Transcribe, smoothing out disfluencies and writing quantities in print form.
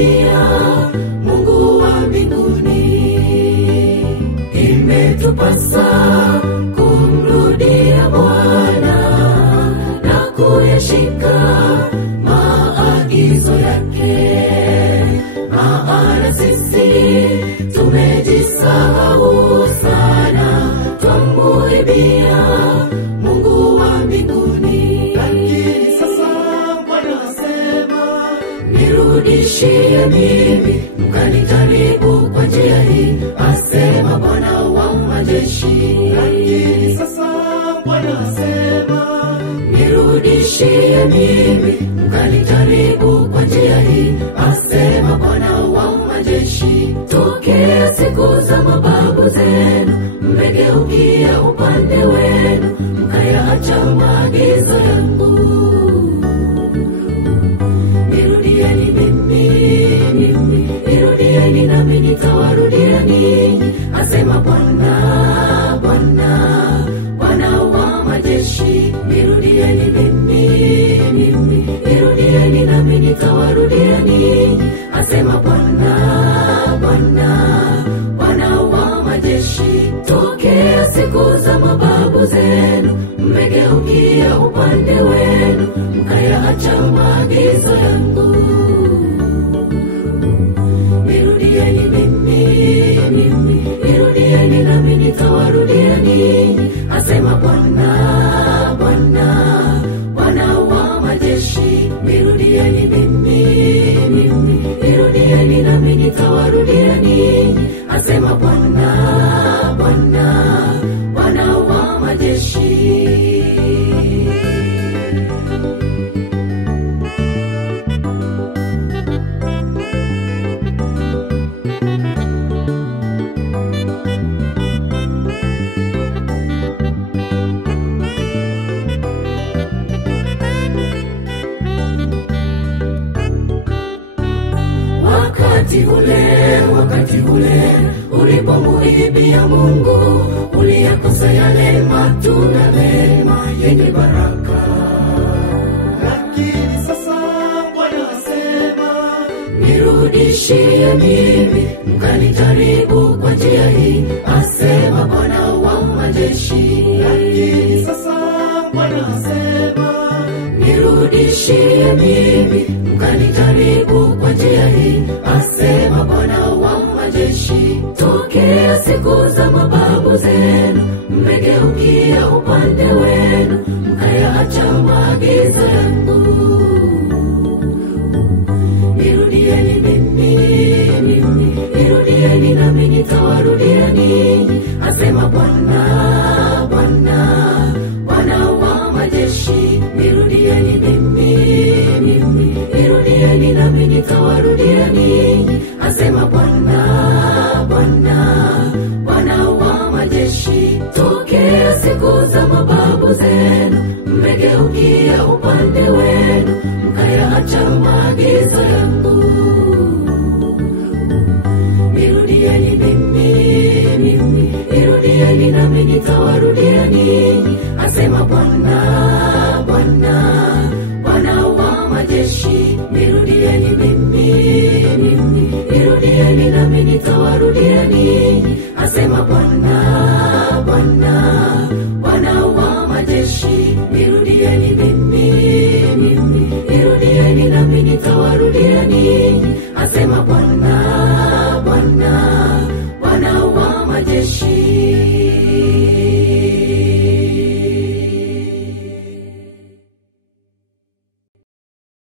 kumrudia Mungu wa mbinguni. Imetupasa kumrudia Bwana na kuyashika maagizo yake, maana sisi tumejisahau sana, twamuibia Mungu wa mbinguni. Lakini sasa Bwana asema, nirudishie mimi mkanijaribu kwa njia hii, asema Bwana wa majeshi. lakini sasa Bwana asema, nirudishie mimi mkanijaribu kwa njia hii, asema Bwana wa majeshi. Tokea siku za mababu zenu mmegeukia upande wenu, mkayaacha maagizo yangu. Nirudieni mimi, nirudieni nami nitawarudia ninyi, asema Bwana, Bwana, Bwana wa majeshi. Nirudieni mimi, nirudieni nami nitawarudia ninyi, asema Bwana, Bwana, Bwana wa majeshi. Tokea siku za mababu zenu mmegeukia upande wenu, mkayaacha maagizo yangu. Nirudieni mimi, nirudieni nami nitawarudia ninyi, asema Bwana, Bwana, Bwana wa majeshi. Nirudieni mimi, nirudieni nami nitawarudia ninyi, asema Bwana, Bwana, Bwana wa majeshi. Wakati ule ulipomuibia Mungu, uliyakosa yale matunda mema yenye baraka. lakini sasa Bwana asema, nirudishie mimi mkanijaribu kwa njia hii, asema Bwana wa majeshi. lakini sasa Bwana asema, nirudishie mimi mkanijaribu kwa njia hii, asema Bwana wa majeshi. Tokea siku za mababu zenu mmegeukia upande wenu, mkayaacha maagizo yangu. Nirudieni mimi, nirudieni nami nitawarudia ninyi, asema Bwana, Bwana, Bwana wa majeshi. Nirudieni mimi, nirudieni nami nitawarudia ninyi, asema Bwana, Bwana, Bwana wa majeshi. Tokea siku za mababu zenu mmegeukia upande wenu, mkayaacha maagizo yangu. Nirudieni mimi, nirudieni nami nitawarudia ninyi, asema Bwana, Bwana, Bwana wa majeshi. Nirudieni mimi, nirudieni nami nitawarudia ninyi, asema Bwana,